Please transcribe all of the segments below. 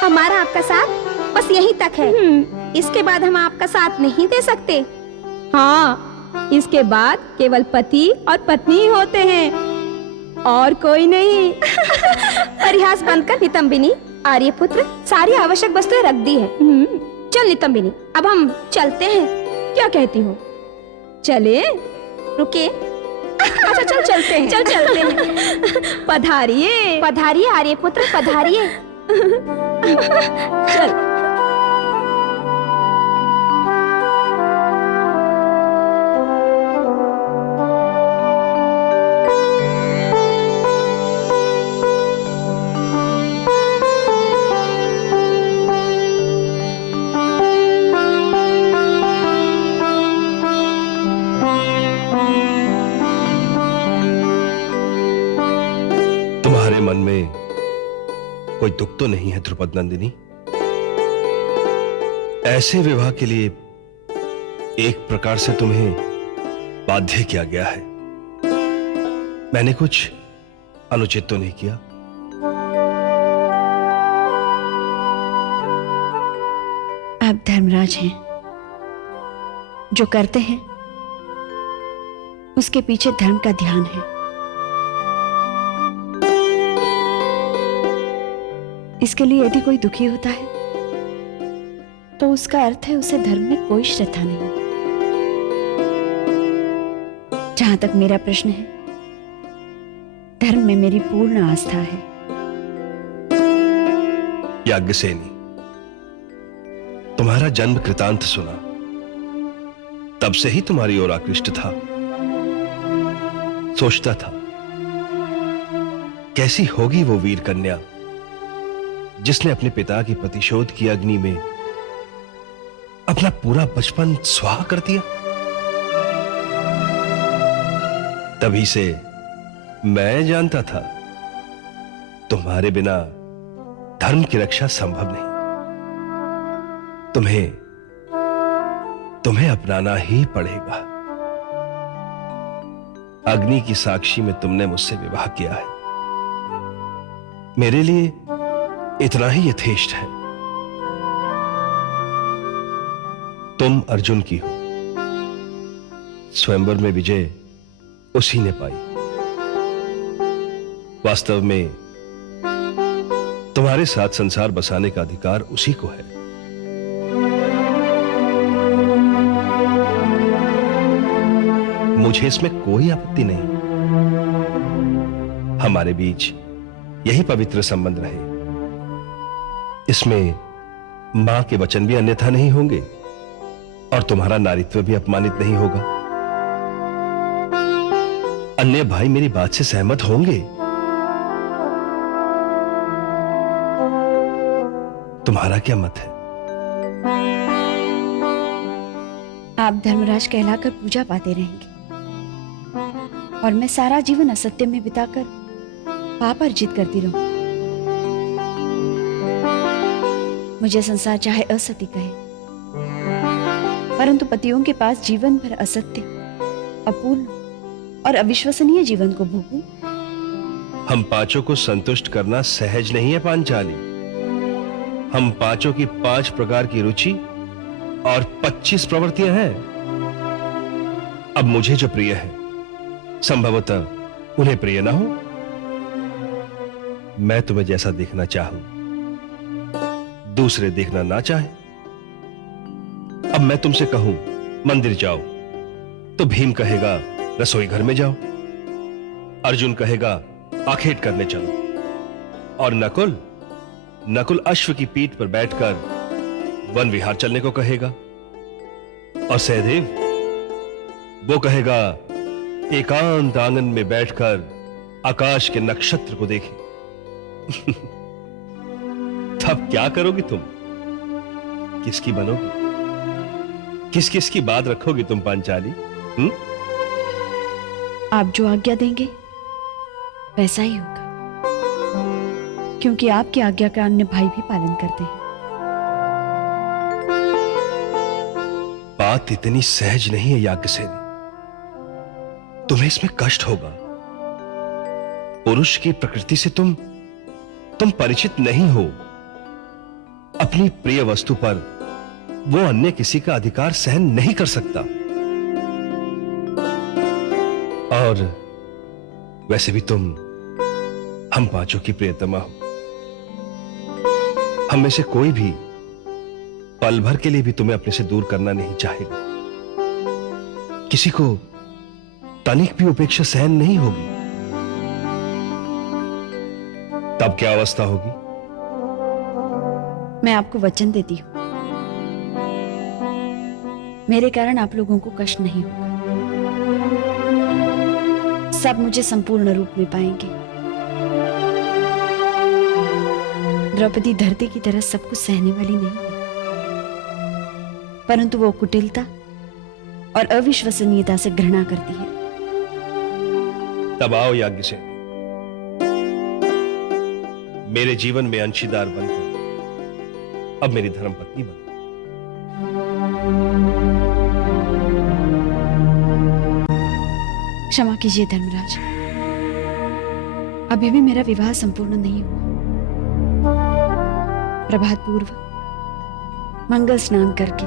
हमारा आपका साथ बस यहीं तक है। इसके बाद हम आपका साथ नहीं दे सकते। हाँ, इसके बाद केवल पति और पत्नी ही होते हैं, और कोई नहीं। परिहास बंद कर नितंबिनी। आर्यपुत्र सारी आवश्यक वस्तुएं रख दी है। चल नितंबिनी, अब हम चलते हैं। क्या कहती हो, चले? रुके। अच्छा चल चलते हैं। चल चलते हैं। पधारिए पधारिए आर्यपुत्र, पधारिए। चल। तुम्हारे मन में कोई दुख तो नहीं है द्रुपद नंदिनी? ऐसे विवाह के लिए एक प्रकार से तुम्हें बाध्य किया गया है। मैंने कुछ अनुचित तो नहीं किया? आप धर्मराज हैं, जो करते हैं उसके पीछे धर्म का ध्यान है। इसके लिए यदि कोई दुखी होता है तो उसका अर्थ है उसे धर्म में कोई श्रद्धा नहीं। जहां तक मेरा प्रश्न है, धर्म में मेरी पूर्ण आस्था है। याज्ञसेनी, तुम्हारा जन्म कृतांत सुना, तब से ही तुम्हारी ओर आकृष्ट था। सोचता था कैसी होगी वो वीर कन्या जिसने अपने पिता की प्रतिशोध की अग्नि में अपना पूरा बचपन स्वाह कर दिया। तभी से मैं जानता था तुम्हारे बिना धर्म की रक्षा संभव नहीं। तुम्हें अपनाना ही पड़ेगा। अग्नि की साक्षी में तुमने मुझसे विवाह किया है। मेरे लिए इतना ही यथेष्ट है। तुम अर्जुन की हो। स्वयंवर में विजय उसी ने पाई। वास्तव में तुम्हारे साथ संसार बसाने का अधिकार उसी को है। मुझे इसमें कोई आपत्ति नहीं। हमारे बीच यही पवित्र संबंध रहे। इसमें मां के वचन भी अन्यथा नहीं होंगे और तुम्हारा नारीत्व भी अपमानित नहीं होगा। अन्य भाई मेरी बात से सहमत होंगे। तुम्हारा क्या मत है? आप धर्मराज कहलाकर पूजा पाते रहेंगे और मैं सारा जीवन असत्य में बिताकर पाप अर्जित करती रहूं। मुझे संसार चाहे असत्य कहे, परंतु पतियों के पास जीवन भर असत्य, अपूर्ण और अविश्वसनीय जीवन को भोगूं। हम पांचों को संतुष्ट करना सहज नहीं है पांचाली। हम पांचों की 5 प्रकार की रुचि और 25 प्रवृत्तियां हैं। अब मुझे जो प्रिय है संभवतः उन्हें प्रिय ना हो। मैं तुम्हें जैसा देखना चाहूं दूसरे देखना ना चाहे। अब मैं तुमसे कहूं मंदिर जाओ तो भीम कहेगा रसोई घर में जाओ, अर्जुन कहेगा आखेट करने चलो, और नकुल अश्व की पीठ पर बैठकर वन विहार चलने को कहेगा, और सहदेव वो कहेगा एकांत आंगन में बैठकर आकाश के नक्षत्र को देखें। तब क्या करोगी तुम? किसकी बनोगी? किस किस की बात रखोगी तुम पांचाली? आप जो आज्ञा देंगे वैसा ही होगा, क्योंकि आपकी आज्ञा का अन्य भाई भी पालन करते हैं। बात इतनी सहज नहीं है याज्ञसेनी। तुम्हें इसमें कष्ट होगा। पुरुष की प्रकृति से तुम तुम परिचित नहीं हो। अपनी प्रिय वस्तु पर वो अन्य किसी का अधिकार सहन नहीं कर सकता। और वैसे भी तुम हम पांचों की प्रियतमा हो। हम में से कोई भी पल भर के लिए भी तुम्हें अपने से दूर करना नहीं चाहेगा। किसी को तनिक भी उपेक्षा सहन नहीं होगी। तब क्या अवस्था होगी? मैं आपको वचन देती हूँ, मेरे कारण आप लोगों को कष्ट नहीं होगा। सब मुझे संपूर्ण रूप में पाएंगे। द्रौपदी धरती की तरह सब कुछ सहने वाली नहीं है, परंतु वो कुटिलता और अविश्वसनीयता से घृणा करती है। तब आओ याज्ञ से मेरे जीवन में अंशीदार बनकर अब मेरी धर्मपत्नी बनो। क्षमा कीजिए धर्मराज, अभी भी मेरा विवाह संपूर्ण नहीं हुआ। प्रभात पूर्व मंगल स्नान करके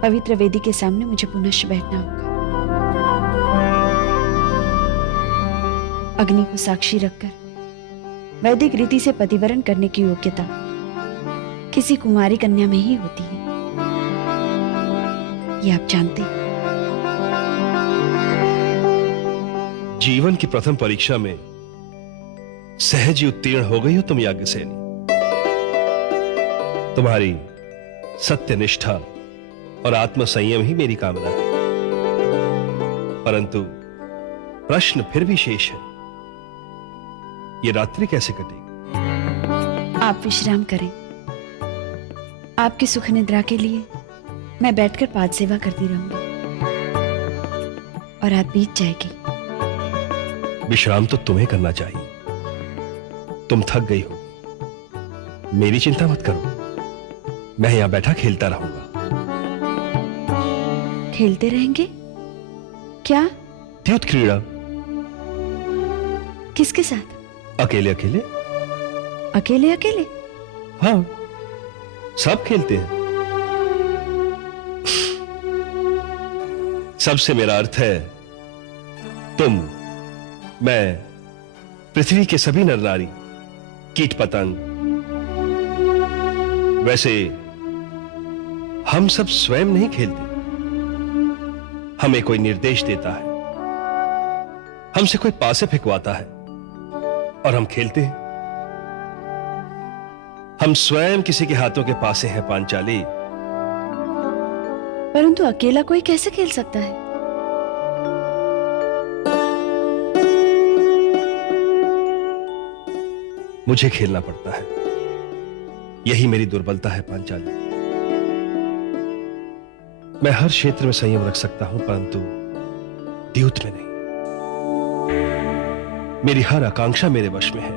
पवित्र वेदी के सामने मुझे पुनः बैठना होगा। अग्नि को साक्षी रखकर वैदिक रीति से पतिवरण करने की योग्यता किसी कुमारी कन्या में ही होती है, ये आप जानते हैं। जीवन की प्रथम परीक्षा में सहज ही उत्तीर्ण हो गई हो तुम याज्ञसेनी। तुम्हारी सत्यनिष्ठा और आत्मसंयम ही मेरी कामना है, परंतु प्रश्न फिर भी शेष है, ये रात्रि कैसे कटेगी? आप विश्राम करें। आपकी सुख निद्रा के लिए मैं बैठकर पाद सेवा करती रहूंगी और रात बीत जाएगी। विश्राम तो तुम्हें करना चाहिए, तुम थक गई हो। मेरी चिंता मत करो, मैं यहां बैठा खेलता रहूंगा। खेलते रहेंगे? क्या? द्यूत क्रीड़ा। किसके साथ? अकेले अकेले। अकेले अकेले? हाँ, सब खेलते हैं। सबसे मेरा अर्थ है तुम, मैं, पृथ्वी के सभी नर नारी, कीट पतंग। वैसे हम सब स्वयं नहीं खेलते, हमें कोई निर्देश देता है, हमसे कोई पासे फेंकवाता है और हम खेलते हैं। हम स्वयं किसी के हाथों के पासे हैं पांचाली। परंतु अकेला कोई कैसे खेल सकता है? मुझे खेलना पड़ता है, यही मेरी दुर्बलता है पांचाली। मैं हर क्षेत्र में संयम रख सकता हूं, परंतु द्यूत में नहीं। मेरी हर आकांक्षा मेरे वश में है,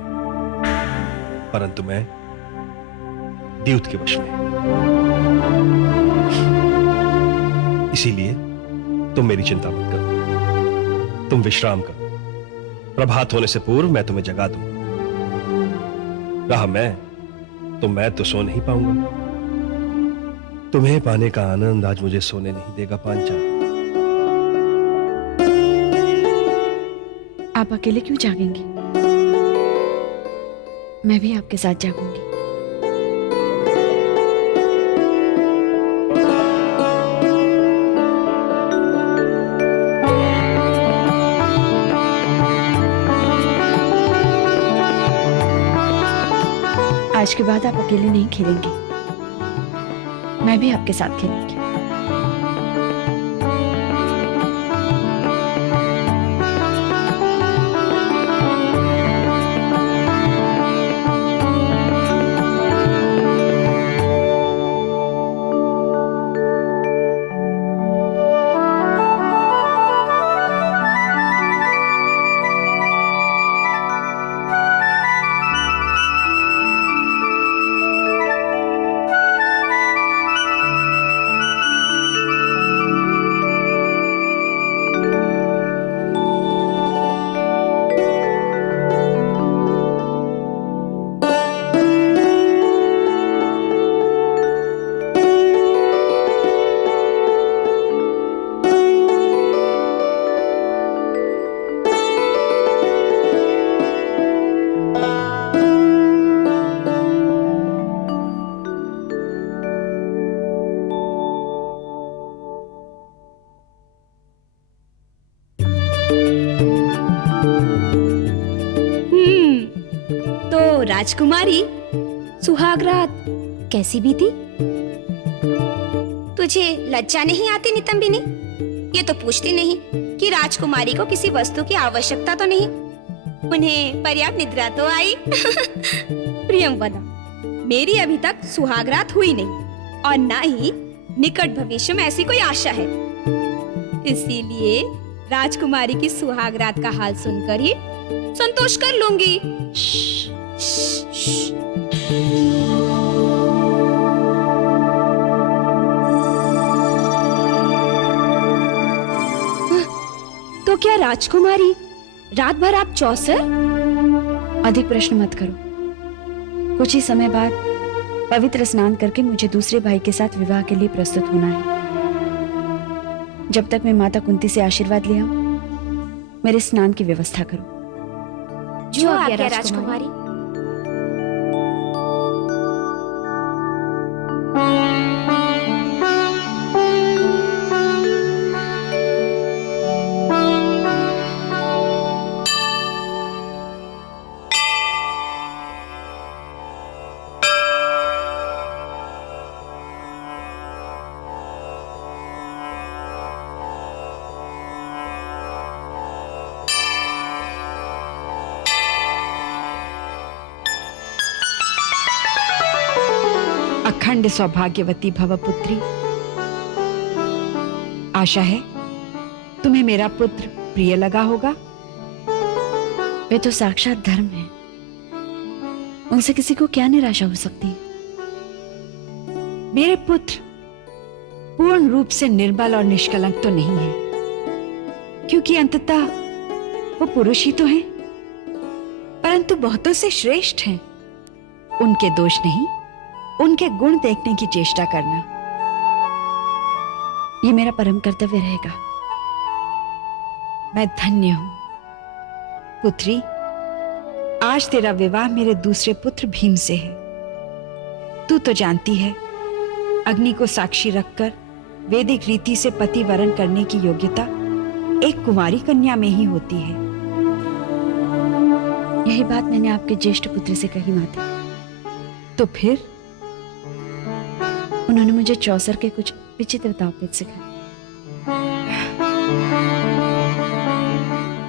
परंतु मैं द्यूत के वश में। इसीलिए तुम मेरी चिंता मत करो, तुम विश्राम करो। प्रभात होने से पूर्व मैं तुम्हें जगा दूंगा। रहा मैं तो सो नहीं पाऊंगा। तुम्हें पाने का आनंद आज मुझे सोने नहीं देगा पांचाली। आप अकेले क्यों जागेंगे? मैं भी आपके साथ जागूंगी। आज के बाद आप अकेले नहीं खेलेंगे, मैं भी आपके साथ खेलूंगी। राजकुमारी, सुहागरात कैसी बीती? तुझे लज्जा नहीं आती नितंबिनी? ये तो पूछती नहीं कि राजकुमारी को किसी वस्तु की आवश्यकता तो नहीं, उन्हें पर्याप्त निद्रा तो आई। प्रियंवदा, मेरी अभी तक सुहागरात हुई नहीं और ना ही निकट भविष्य में ऐसी कोई आशा है। इसीलिए राजकुमारी की सुहागरात का हाल सुनकर ही संतोष कर लूंगी। तो क्या राजकुमारी रात भर आप चौसर? अधिक प्रश्न मत करो। कुछ ही समय बाद पवित्र स्नान करके मुझे दूसरे भाई के साथ विवाह के लिए प्रस्तुत होना है। जब तक मैं माता कुंती से आशीर्वाद लिया मेरे स्नान की व्यवस्था करो। जो आज्ञा राजकुमारी। अखंड सौभाग्यवती भव पुत्री। आशा है तुम्हें मेरा पुत्र प्रिय लगा होगा। वे तो साक्षात धर्म है, उनसे किसी को क्या निराशा हो सकती है। मेरे पुत्र पूर्ण रूप से निर्बल और निष्कलंक तो नहीं है, क्योंकि अंततः वो पुरुष ही तो हैं, परंतु बहुतों से श्रेष्ठ हैं। उनके दोष नहीं, उनके गुण देखने की चेष्टा करना ये मेरा परम कर्तव्य रहेगा। मैं धन्य हूं पुत्री। आज तेरा विवाह मेरे दूसरे पुत्र भीम से है। तू तो जानती है, अग्नि को साक्षी रखकर वैदिक रीति से पति वरण करने की योग्यता एक कुंवारी कन्या में ही होती है। यही बात मैंने आपके ज्येष्ठ पुत्र से कही माता। तो फिर उन्होंने मुझे चौसर के कुछ विचित्र ताओपेच सिखाए।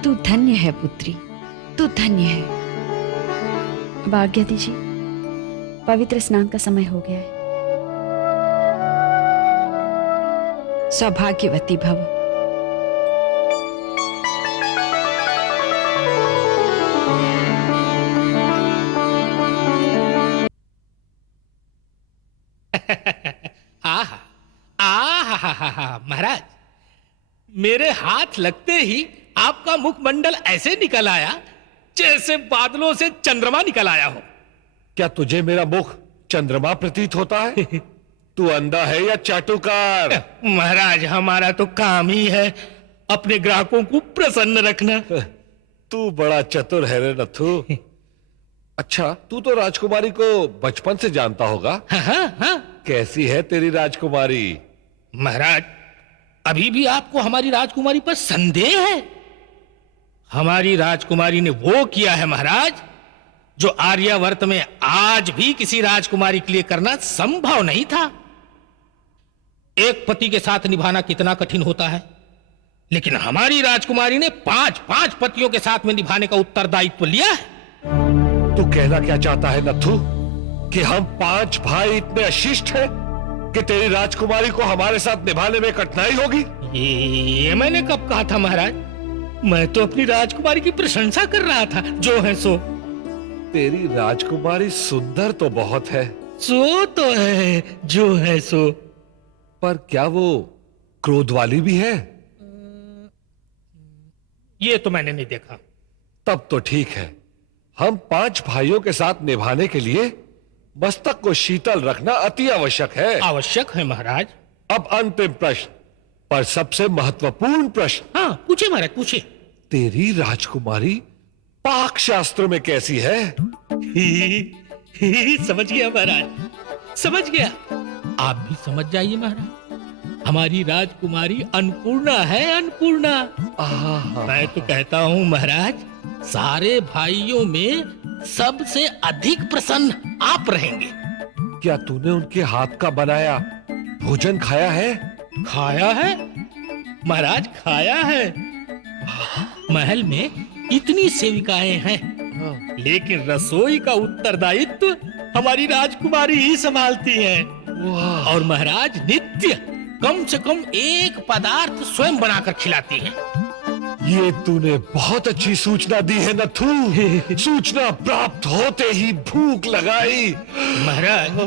तू धन्य है पुत्री, तू धन्य है। अब आज्ञा दीजिए, पवित्र स्नान का समय हो गया है। सौभाग्यवती भव। महाराज, मेरे हाथ लगते ही आपका मुखमंडल ऐसे निकल आया जैसे बादलों से चंद्रमा निकल आया हो। क्या तुझे मेरा मुख चंद्रमा प्रतीत होता है? तू अंधा है या चाटुकार? महाराज, हमारा तो काम ही है अपने ग्राहकों को प्रसन्न रखना। तू बड़ा चतुर है रे नथु। अच्छा, तू तो राजकुमारी को बचपन से जानता होगा। हाँ। कैसी है तेरी राजकुमारी? महाराज, अभी भी आपको हमारी राजकुमारी पर संदेह है? हमारी राजकुमारी ने वो किया है महाराज जो आर्यावर्त में आज भी किसी राजकुमारी के लिए करना संभव नहीं था। एक पति के साथ निभाना कितना कठिन होता है, लेकिन हमारी राजकुमारी ने 5 पतियों के साथ में निभाने का उत्तरदायित्व लिया है। तू कहना क्या चाहता है नथु? कि हम 5 भाई इतने अशिष्ट हैं कि तेरी राजकुमारी को हमारे साथ निभाने में कठिनाई होगी? ये मैंने कब कहा था महाराज? मैं तो अपनी राजकुमारी की प्रशंसा कर रहा था। जो है सो। तेरी राजकुमारी सुंदर तो बहुत है। सो तो है, जो है सो। पर क्या वो क्रोध वाली भी है? ये तो मैंने नहीं देखा। तब तो ठीक है। हम 5 भाइयों के साथ निभाने के लिए मस्तक को शीतल रखना अति आवश्यक है। आवश्यक है महाराज। अब अंतिम प्रश्न, पर सबसे महत्वपूर्ण प्रश्न। हाँ, पूछे महाराज, पूछे। तेरी राजकुमारी पाक शास्त्र में कैसी है? समझ गया महाराज, समझ गया। आप भी समझ जाइए महाराज, हमारी राजकुमारी अन्नपूर्णा है, अन्नपूर्णा। मैं तो कहता हूँ महाराज, सारे भाइयों में सबसे अधिक प्रसन्न आप रहेंगे। क्या तूने उनके हाथ का बनाया भोजन खाया है? खाया है महाराज, खाया है। महल में इतनी सेविकाएं हैं, लेकिन रसोई का उत्तरदायित्व हमारी राजकुमारी ही संभालती हैं। और महाराज नित्य कम से कम एक पदार्थ स्वयं बनाकर खिलाती हैं। ये तूने बहुत अच्छी सूचना दी है नथु। सूचना प्राप्त होते ही भूख लगाई। महाराज,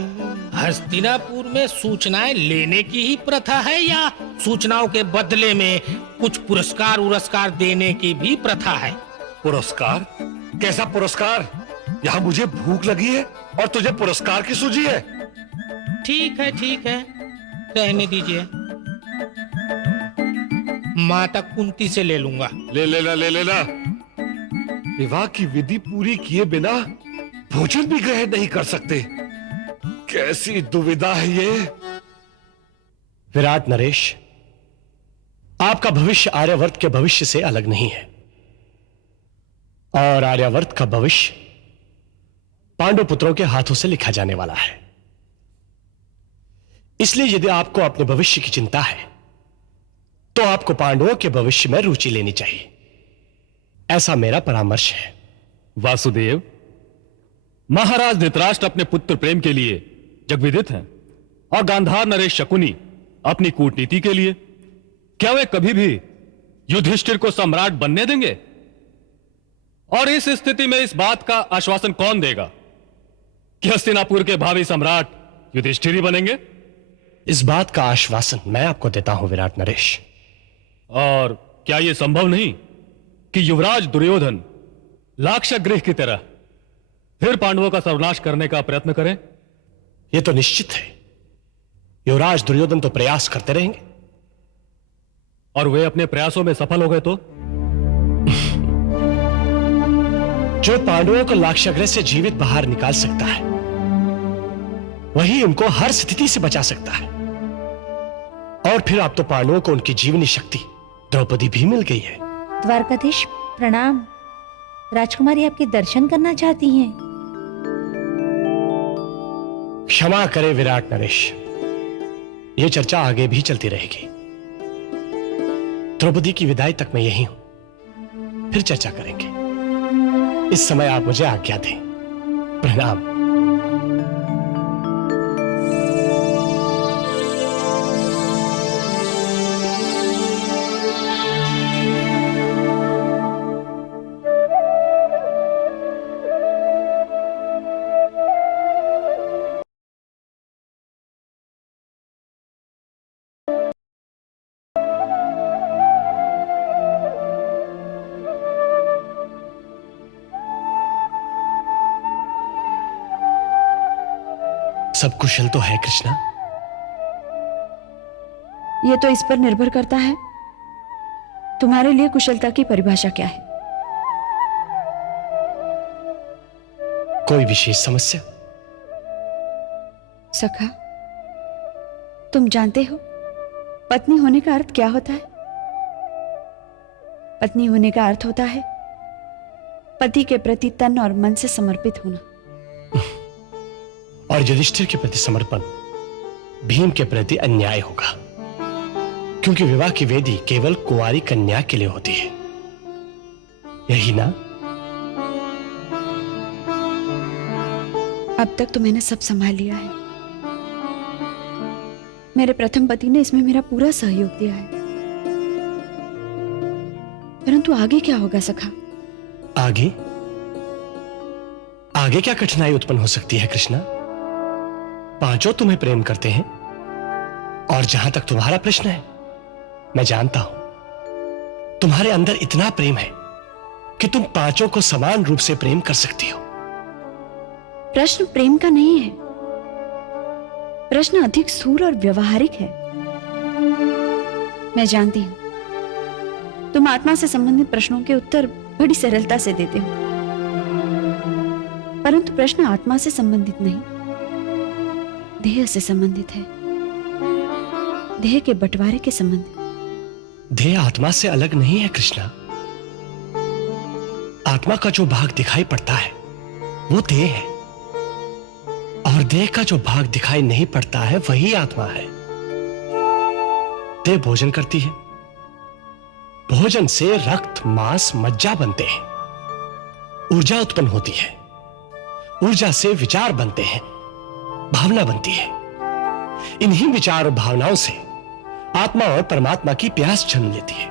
हस्तिनापुर में सूचनाएं लेने की ही प्रथा है या सूचनाओं के बदले में कुछ पुरस्कार देने की भी प्रथा है? पुरस्कार? कैसा पुरस्कार? यहाँ मुझे भूख लगी है और तुझे पुरस्कार की सूझी है? ठीक है, रहने दीजिए। माता कुंती से ले लूंगा। ले लेना। विवाह की विधि पूरी किए बिना भोजन भी ग्रहण नहीं कर सकते। कैसी दुविधा है ये। विराट नरेश, आपका भविष्य आर्यावर्त के भविष्य से अलग नहीं है, और आर्यावर्त का भविष्य पांडव पुत्रों के हाथों से लिखा जाने वाला है। इसलिए यदि आपको अपने भविष्य की चिंता है तो आपको पांडवों के भविष्य में रुचि लेनी चाहिए। ऐसा मेरा परामर्श है। वासुदेव, महाराज धृतराष्ट्र अपने पुत्र प्रेम के लिए जगविदित हैं, और गांधार नरेश शकुनी अपनी कूटनीति के लिए। क्या वे कभी भी युधिष्ठिर को सम्राट बनने देंगे? और इस स्थिति में इस बात का आश्वासन कौन देगा कि हस्तिनापुर के भावी सम्राट युधिष्ठिर ही बनेंगे? इस बात का आश्वासन मैं आपको देता हूं विराट नरेश। और क्या यह संभव नहीं कि युवराज दुर्योधन लाक्षागृह की तरह फिर पांडवों का सर्वनाश करने का प्रयत्न करें? यह तो निश्चित है। युवराज दुर्योधन तो प्रयास करते रहेंगे, और वे अपने प्रयासों में सफल हो गए तो? जो पांडवों को लाक्षागृह से जीवित बाहर निकाल सकता है वही उनको हर स्थिति से बचा सकता है। और फिर आप तो पांडवों को उनकी जीवनी शक्ति द्रौपदी भी मिल गई है। द्वारकाधीश प्रणाम। राजकुमारी आपके दर्शन करना चाहती हैं। क्षमा करे विराट नरेश, यह चर्चा आगे भी चलती रहेगी। द्रौपदी की विदाई तक मैं यही हूं, फिर चर्चा करेंगे। इस समय आप मुझे आज्ञा दें। प्रणाम। सब कुशल तो है कृष्णा? ये तो इस पर निर्भर करता है तुम्हारे लिए कुशलता की परिभाषा क्या है। कोई विशेष समस्या? सखा, तुम जानते हो पत्नी होने का अर्थ क्या होता है? पत्नी होने का अर्थ होता है पति के प्रति तन और मन से समर्पित होना। और युधिष्ठिर के प्रति समर्पण भीम के प्रति अन्याय होगा, क्योंकि विवाह की वेदी केवल कुंवारी कन्या के लिए होती है, यही ना? अब तक तो मैंने सब संभाल लिया है। मेरे प्रथम पति ने इसमें मेरा पूरा सहयोग दिया है, परंतु आगे क्या होगा सखा? आगे? आगे क्या कठिनाई उत्पन्न हो सकती है कृष्णा? पांचों तुम्हें प्रेम करते हैं, और जहां तक तुम्हारा प्रश्न है, मैं जानता हूं तुम्हारे अंदर इतना प्रेम है कि तुम पांचों को समान रूप से प्रेम कर सकती हो। प्रश्न प्रेम का नहीं है, प्रश्न अधिक स्थूल और व्यवहारिक है। मैं जानती हूं तुम आत्मा से संबंधित प्रश्नों के उत्तर बड़ी सरलता से देते हो, परंतु प्रश्न आत्मा से संबंधित नहीं, देह से संबंधित है, देह के बंटवारे के संबंधित। देह आत्मा से अलग नहीं है कृष्णा। आत्मा का जो भाग दिखाई पड़ता है वो देह है, और देह का जो भाग दिखाई नहीं पड़ता है वही आत्मा है। देह भोजन करती है, भोजन से रक्त, मांस, मज्जा बनते हैं, ऊर्जा उत्पन्न होती है, ऊर्जा से विचार बनते हैं, भावना बनती है। इन्हीं विचार और भावनाओं से आत्मा और परमात्मा की प्यास जन्म लेती है।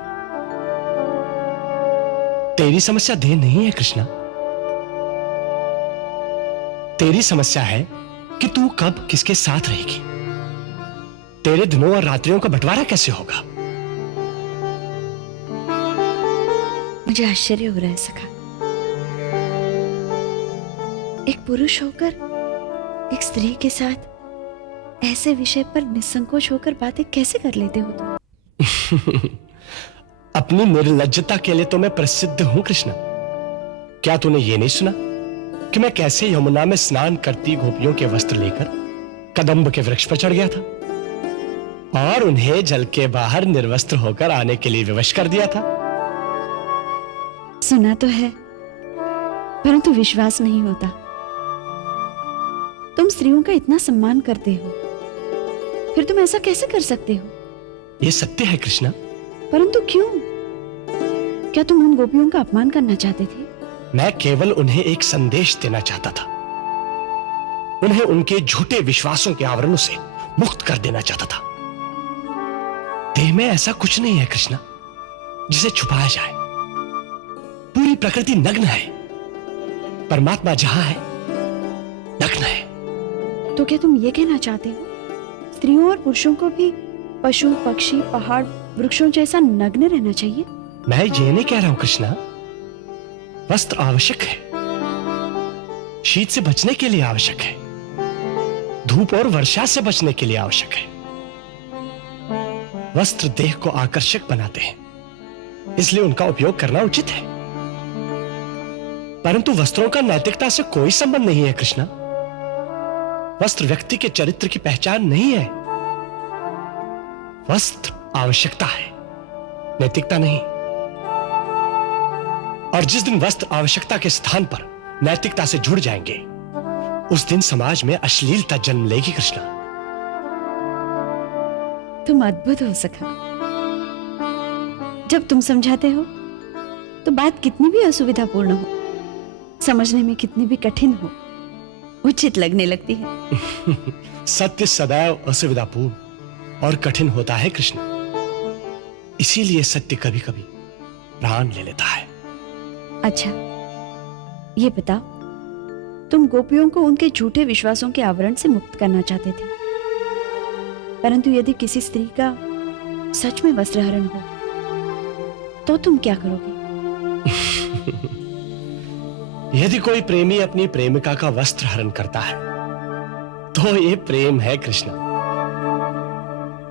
तेरी समस्या देह नहीं है कृष्णा, तेरी समस्या है कि तू कब किसके साथ रहेगी, तेरे दिनों और रात्रियों का बंटवारा कैसे होगा। मुझे आश्चर्य हो रहा है सखा, एक पुरुष होकर एक स्त्री के साथ ऐसे विषय पर निसंकोच होकर बातें कैसे कर लेते हो तुम? अपनी निर्लज्जता के लिए तो मैं प्रसिद्ध हूं कृष्णा। क्या तूने ये नहीं सुना कि मैं कैसे यमुना में स्नान करती गोपियों के वस्त्र लेकर कदम्ब के वृक्ष पर चढ़ गया था और उन्हें जल के बाहर निर्वस्त्र होकर आने के लिए विवश कर दिया था? सुना तो है, परंतु विश्वास नहीं होता। तुम स्त्रियों का इतना सम्मान करते हो, फिर तुम ऐसा कैसे कर सकते हो? यह सत्य है कृष्णा। परंतु क्यों? क्या तुम उन गोपियों का अपमान करना चाहते थे? मैं केवल उन्हें एक संदेश देना चाहता था, उन्हें उनके झूठे विश्वासों के आवरणों से मुक्त कर देना चाहता था। देह में ऐसा कुछ नहीं है कृष्णा जिसे छुपाया जाए। पूरी प्रकृति नग्न है, परमात्मा जहां है नग्न है। तो क्या तुम ये कहना चाहते हो स्त्रियों और पुरुषों को भी पशु, पक्षी, पहाड़, वृक्षों जैसा नग्न रहना चाहिए? मैं ये नहीं कह रहा हूं कृष्णा, वस्त्र आवश्यक है, शीत से बचने के लिए आवश्यक है, धूप और वर्षा से बचने के लिए आवश्यक है। वस्त्र देह को आकर्षक बनाते हैं, इसलिए उनका उपयोग करना उचित है। परंतु वस्त्रों का नैतिकता से कोई संबंध नहीं है कृष्णा। वस्त्र व्यक्ति के चरित्र की पहचान नहीं है। वस्त्र आवश्यकता है, नैतिकता नहीं। और जिस दिन वस्त्र आवश्यकता के स्थान पर नैतिकता से जुड़ जाएंगे, उस दिन समाज में अश्लीलता जन्म लेगी कृष्णा। तुम अद्भुत हो सखा। जब तुम समझाते हो तो बात कितनी भी असुविधापूर्ण हो, समझने में कितनी भी कठिन हो, उचित लगने लगती है। सत्य सदैव असुविधापूर्ण और कठिन होता है कृष्ण, इसीलिए सत्य कभी कभी प्राण ले लेता है। अच्छा, ये बताओ, तुम गोपियों को उनके झूठे विश्वासों के आवरण से मुक्त करना चाहते थे, परंतु यदि किसी स्त्री का सच में वस्त्रहरण हो तो तुम क्या करोगे? यदि कोई प्रेमी अपनी प्रेमिका का वस्त्र हरण करता है तो ये प्रेम है कृष्ण,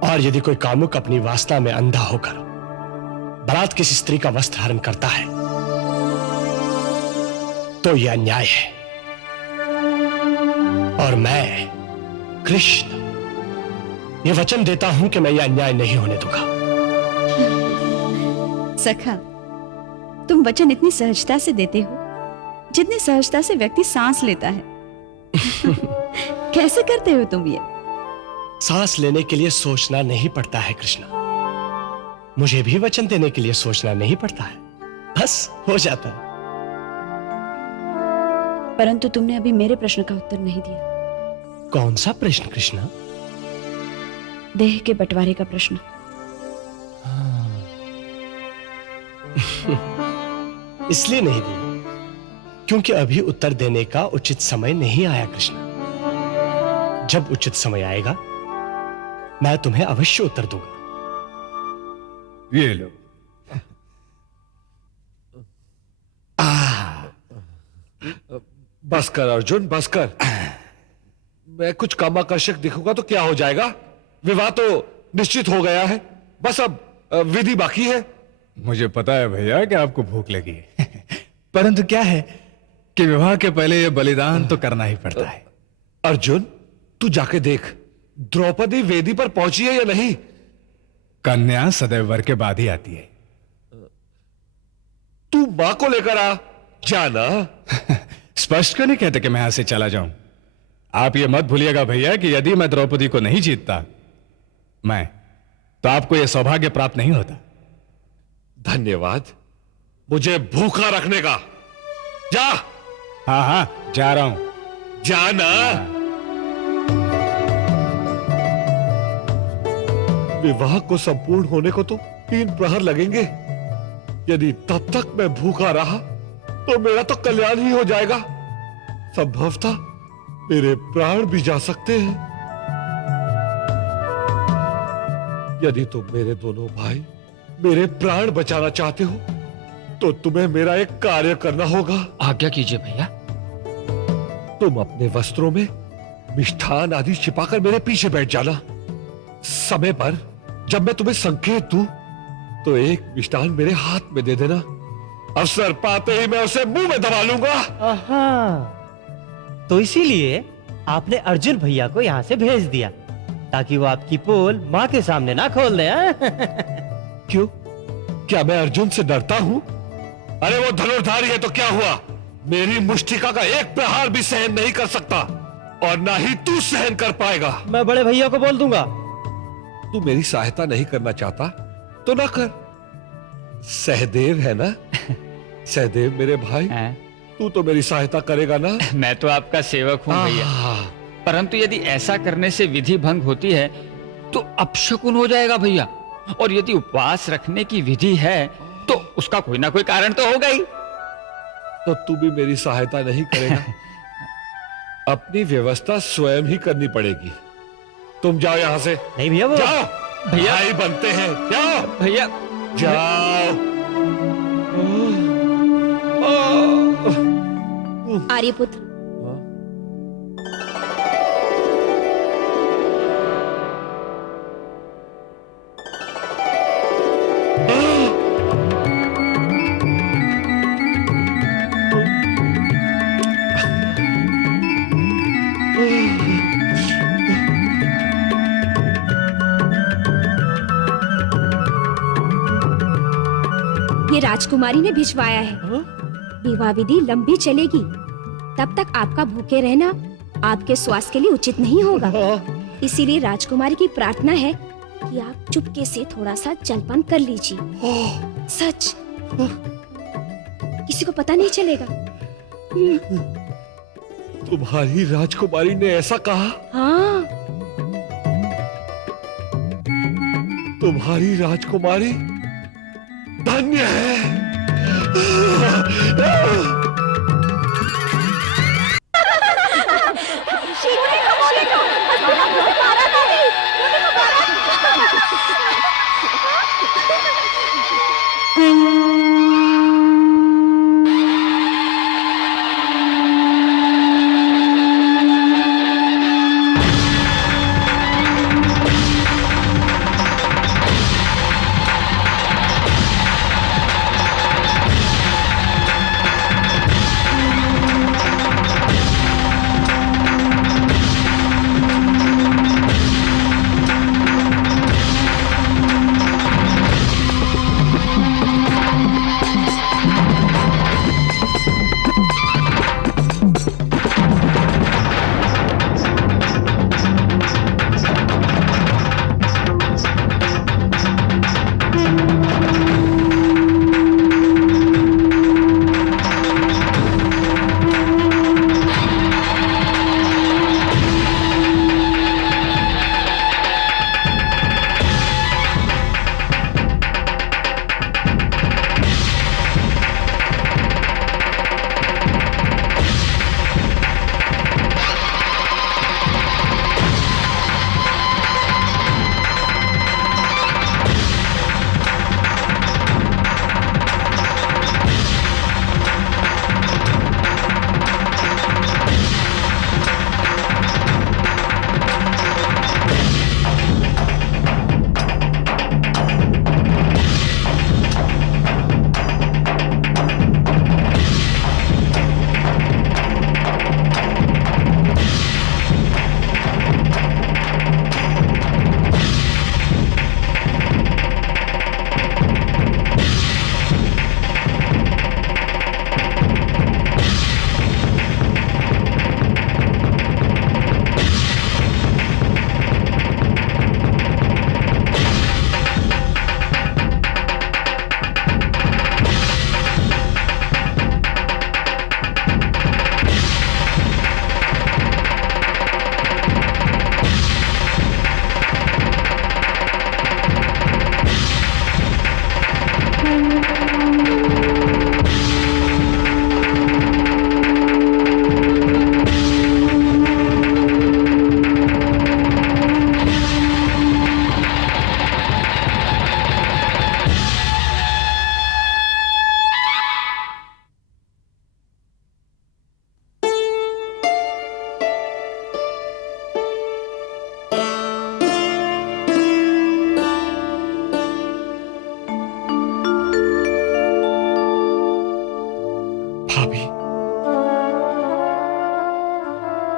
और यदि कोई कामुक अपनी वासना में अंधा होकर बलात् किसी स्त्री का वस्त्र हरण करता है तो यह अन्याय है। और मैं कृष्ण ये वचन देता हूं कि मैं यह अन्याय नहीं होने दूंगा। सखा, तुम वचन इतनी सहजता से देते हो जितनी सहजता से व्यक्ति सांस लेता है। कैसे करते हो तुम ये? सांस लेने के लिए सोचना नहीं पड़ता है कृष्णा, मुझे भी वचन देने के लिए सोचना नहीं पड़ता है, बस हो जाता है। परंतु तुमने अभी मेरे प्रश्न का उत्तर नहीं दिया। कौन सा प्रश्न कृष्णा? देह के बंटवारे का प्रश्न। इसलिए नहीं दिया क्योंकि अभी उत्तर देने का उचित समय नहीं आया कृष्णा। जब उचित समय आएगा मैं तुम्हें अवश्य उत्तर दूंगा। ये लो। बस कर अर्जुन, बस कर। मैं कुछ कामाकर्षक दिखूंगा तो क्या हो जाएगा? विवाह तो निश्चित हो गया है, बस अब विधि बाकी है। मुझे पता है भैया कि आपको भूख लगी है। परंतु क्या है कि विवाह के पहले यह बलिदान तो करना ही पड़ता है। अर्जुन, तू जाके देख द्रौपदी वेदी पर पहुंची है या नहीं। कन्या सदैव वर के बाद ही आती है। तू मां को लेकर आ, जाना। स्पष्ट क्यों नहीं कहते कि मैं यहां से चला जाऊं? आप ये मत भूलिएगा भैया कि यदि मैं द्रौपदी को नहीं जीतता तो आपको यह सौभाग्य प्राप्त नहीं होता। धन्यवाद मुझे भूखा रखने का। जा। हाँ हाँ जा रहा हूं। जाना। विवाह को संपूर्ण होने को तो 3 प्रहर लगेंगे। यदि तब तक मैं भूखा रहा तो मेरा तो कल्याण ही हो जाएगा। संभवतः मेरे प्राण भी जा सकते हैं। यदि तुम मेरे दोनों भाई मेरे प्राण बचाना चाहते हो तो तुम्हें मेरा एक कार्य करना होगा। आज्ञा कीजिए भैया। तुम अपने वस्त्रों में मिष्ठान आदि छिपाकर मेरे पीछे बैठ जाना। समय पर जब मैं तुम्हें संकेत दूं तो एक मिष्ठान मेरे हाथ में दे देना। अवसर पाते ही मैं उसे मुंह में दबा लूंगा। तो इसीलिए आपने अर्जुन भैया को यहाँ से भेज दिया ताकि वो आपकी पोल माँ के सामने ना खोल दे। क्यों? क्या मैं अर्जुन से डरता हूँ? अरे वो धनुर्धारी है तो क्या हुआ? मेरी मुष्टिका का एक प्रहार भी सहन नहीं कर सकता और ना ही तू सहन कर पाएगा। मैं बड़े भैया को बोल दूंगा। तू मेरी सहायता नहीं करना चाहता तो ना कर। सहदेव है ना? सहदेव मेरे भाई, तू तो मेरी सहायता करेगा ना? मैं तो आपका सेवक हूँ भैया, परंतु यदि ऐसा करने से विधि भंग होती है तो अपशकुन हो जाएगा भैया। और यदि उपवास रखने की विधि है तो उसका कोई ना कोई कारण तो होगा ही। तो तू भी मेरी सहायता नहीं करेगा? अपनी व्यवस्था स्वयं ही करनी पड़ेगी। तुम जाओ यहां से। नहीं भैया, वो जाओ। भैया भाई बनते हैं। जाओ भैया, जाओ। आर्यपुत्र, ये राजकुमारी ने भिजवाया है। विवाह विधि लंबी चलेगी, तब तक आपका भूखे रहना आपके स्वास्थ्य के लिए उचित नहीं होगा। इसीलिए राजकुमारी की प्रार्थना है कि आप चुपके से थोड़ा सा जलपान कर लीजिए। सच, किसी को पता नहीं चलेगा। तुम्हारी राजकुमारी ने ऐसा कहा? हाँ, तुम्हारी राजकुमारी धन्य है।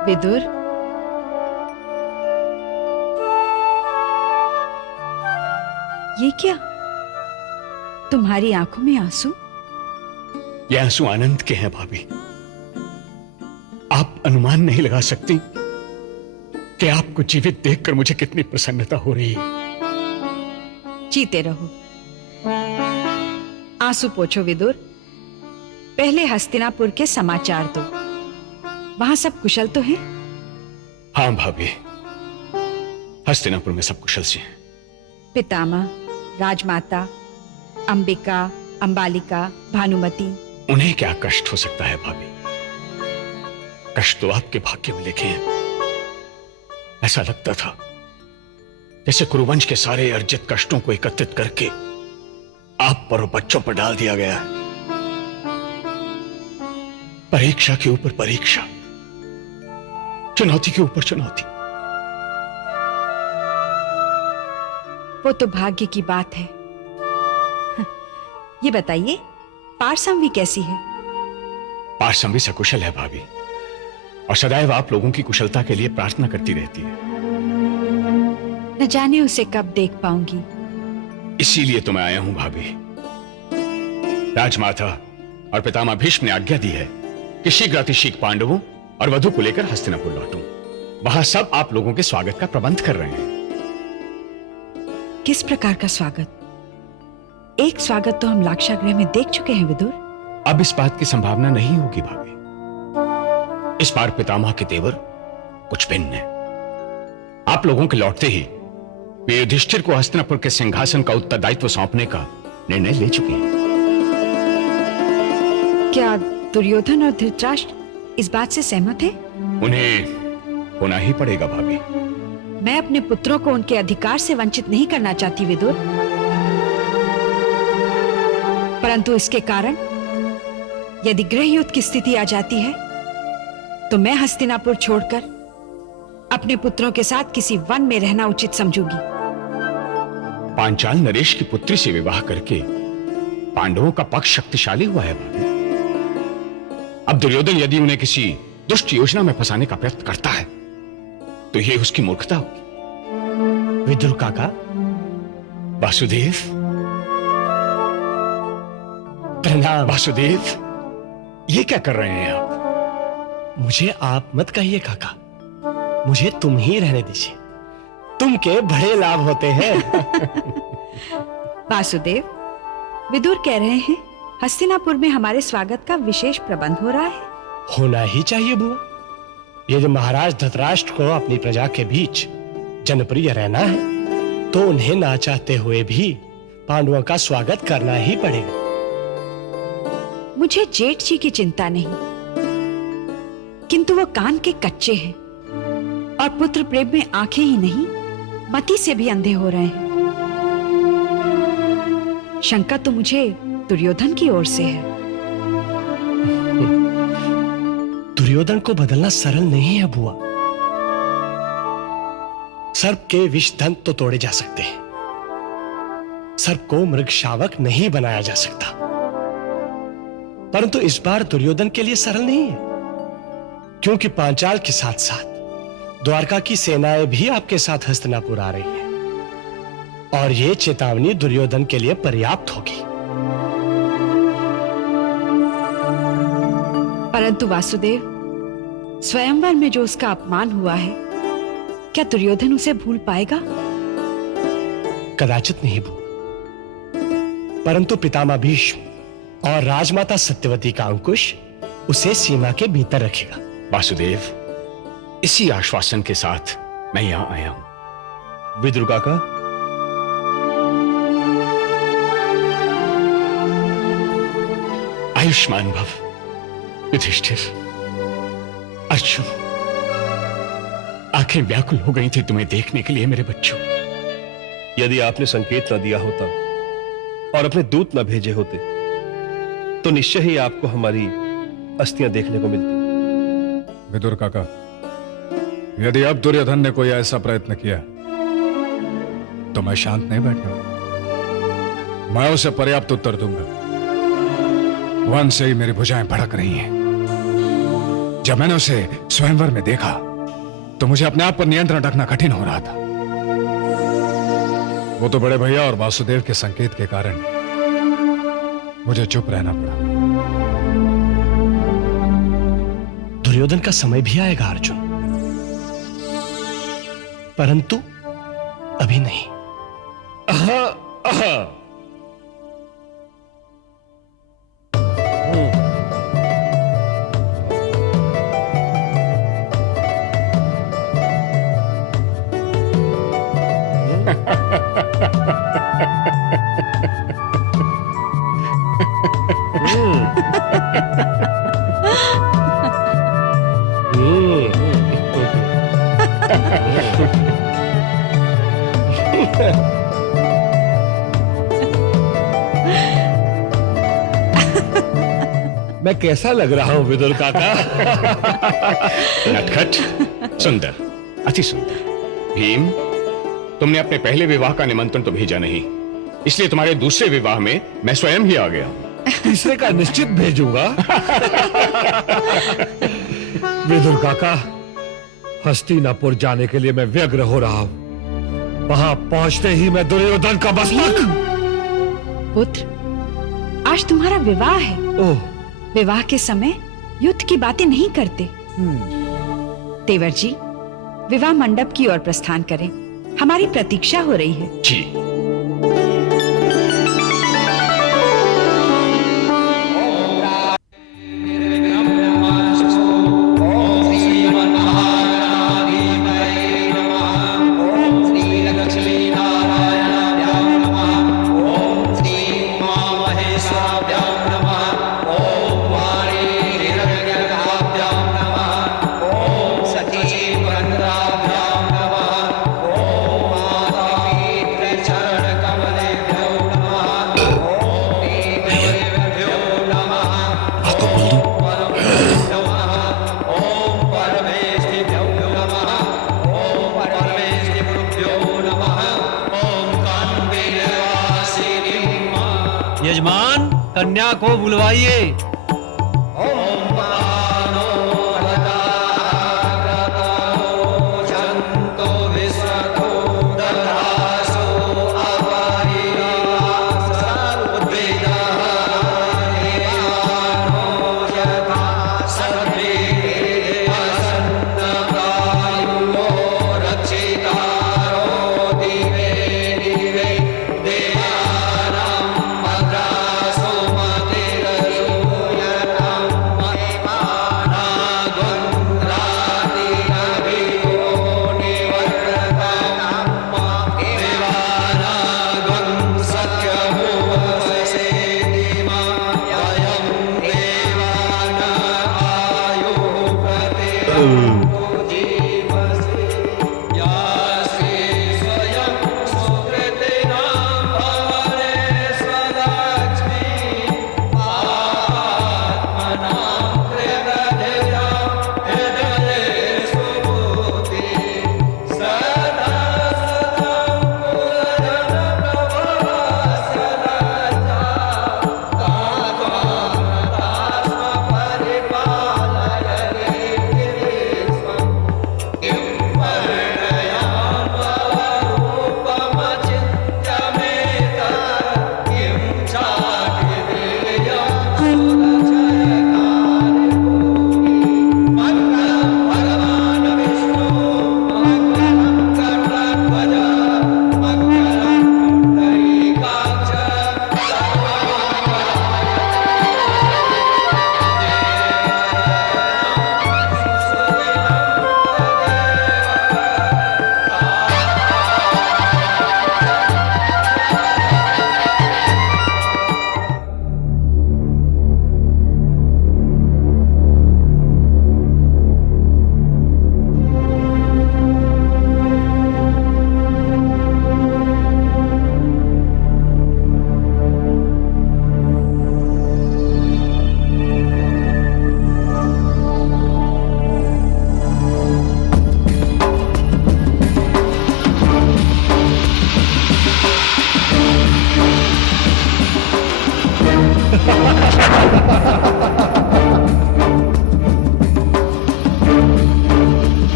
विदुर, ये क्या? तुम्हारी आंखों में आंसू? ये आंसू आनंद के हैं भाभी। आप अनुमान नहीं लगा सकती कि आपको जीवित देखकर मुझे कितनी प्रसन्नता हो रही है। जीते रहो। आंसू पोछो विदुर। पहले हस्तिनापुर के समाचार दो। वहां सब कुशल तो हैं? हाँ भाभी, हस्तिनापुर में सब कुशल से हैं। पितामह, राजमाता, अंबिका, अंबालिका, भानुमति। उन्हें क्या कष्ट हो सकता है भाभी? कष्ट तो आपके भाग्य में लिखे हैं। ऐसा लगता था जैसे कुरुवंश के सारे अर्जित कष्टों को एकत्रित करके आप पर और बच्चों पर डाल दिया गया है। परीक्षा के ऊपर परीक्षा, चुनौती के ऊपर चुनौती। वो तो भाग्य की बात है। ये बताइए, पारसमवी कैसी है? पारसमवी सकुशल है भाभी, और सदैव आप लोगों की कुशलता के लिए प्रार्थना करती रहती है। न जाने उसे कब देख पाऊंगी। इसीलिए तो मैं आया हूं भाभी। राजमाता और पितामह भीष्म ने आज्ञा दी है कि शीघ्रातिशीघ्र पांडवों और वधु को लेकर हस्तिनापुर लौटूं। वहां सब आप लोगों के स्वागत का प्रबंध कर रहे हैं। किस प्रकार का स्वागत? एक स्वागत तो हम लाक्षागृह में देख चुके हैं विदुर। अब इस बात की संभावना नहीं होगी भाभी। इस बार पितामह के तेवर कुछ भिन्न है। आप लोगों के लौटते ही वे युधिष्ठिर को हस्तिनापुर के सिंहासन का उत्तरदायित्व सौंपने का निर्णय ले चुके हैं। क्या दुर्योधन और धृतराष्ट्र इस बात से सहमत है? उन्हें होना ही पड़ेगा भाभी। मैं अपने पुत्रों को उनके अधिकार से वंचित नहीं करना चाहती विदुर, परंतु इसके कारण यदि गृह युद्ध की स्थिति आ जाती है तो मैं हस्तिनापुर छोड़कर अपने पुत्रों के साथ किसी वन में रहना उचित समझूंगी। पांचाल नरेश की पुत्री से विवाह करके पांडवों का पक्ष शक्तिशाली हुआ है भाभी। अब दुर्योधन यदि उन्हें किसी दुष्ट योजना में फंसाने का प्रयत्न करता है तो यह उसकी मूर्खता होगी। विदुर काका, वासुदेव, प्रणाम। वासुदेव, ये क्या कर रहे हैं आप? मुझे आप मत कहिए काका, मुझे तुम ही रहने दीजिए। तुम के बड़े लाभ होते हैं। वासुदेव, विदुर कह रहे हैं हस्तिनापुर में हमारे स्वागत का विशेष प्रबंध हो रहा है। होना ही चाहिए बुआ। यदि महाराज धृतराष्ट्र को अपनी प्रजा के बीच जनप्रिय रहना है तो उन्हें ना चाहते हुए भी पांडवों का स्वागत करना ही पड़ेगा। मुझे जेठ जी की चिंता नहीं, किंतु वो कान के कच्चे हैं और पुत्र प्रेम में आंखें ही नहीं मति से भी अंधे हो रहे हैं। शंका तो मुझे दुर्योधन की ओर से है। दुर्योधन को बदलना सरल नहीं है बुआ। सर्प के विष दंत तो तोड़े जा सकते हैं, सर्प को मृग शावक नहीं बनाया जा सकता। परंतु इस बार दुर्योधन के लिए सरल नहीं है, क्योंकि पांचाल के साथ साथ द्वारका की सेनाएं भी आपके साथ हस्तिनापुर आ रही हैं, और ये चेतावनी दुर्योधन के लिए पर्याप्त होगी। परंतु वासुदेव, स्वयंवर में जो उसका अपमान हुआ है, क्या दुर्योधन उसे भूल पाएगा? कदाचित नहीं भूल, परंतु पितामह भीष्म और राजमाता सत्यवती का अंकुश उसे सीमा के भीतर रखेगा। वासुदेव, इसी आश्वासन के साथ मैं यहां आया हूं। विदुर काका, आयुष्मान भव। युधिष्ठिर, अर्जुन, आंखें व्याकुल हो गई थी तुम्हें देखने के लिए मेरे बच्चों। यदि आपने संकेत न दिया होता और अपने दूत न भेजे होते तो निश्चय ही आपको हमारी अस्थियां देखने को मिलती। विदुर काका, यदि अब दुर्योधन ने कोई ऐसा प्रयत्न किया तो मैं शांत नहीं बैठूंगा। मैं उसे पर्याप्त उत्तर दूंगा। वन से ही मेरी भुजाएं भड़क रही हैं। जब मैंने उसे स्वयंवर में देखा तो मुझे अपने आप पर नियंत्रण रखना कठिन हो रहा था। वो तो बड़े भैया और वासुदेव के संकेत के कारण मुझे चुप रहना पड़ा। दुर्योधन का समय भी आएगा अर्जुन, परंतु अभी नहीं। मैं कैसा लग रहा हूं विदुर काका? नटखट, सुंदर, अति सुंदर। भीम, तुमने अपने पहले विवाह का निमंत्रण तो भेजा नहीं, इसलिए तुम्हारे दूसरे विवाह में मैं स्वयं ही आ गया। तीसरे का निश्चित भेजूंगा। विदुर काका, हस्तिनापुर जाने के लिए मैं व्यग्र हो रहा हूं। वहां पहुंचते ही मैं दुर्योधन का मस्तक। पुत्र, आज तुम्हारा विवाह है। ओह, विवाह के समय युद्ध की बातें नहीं करते। तेवर जी, विवाह मंडप की ओर प्रस्थान करें, हमारी प्रतीक्षा हो रही है। जी। यजमान, कन्या को बुलवाइए।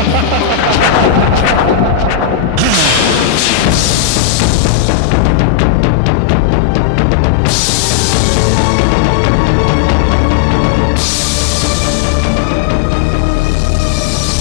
है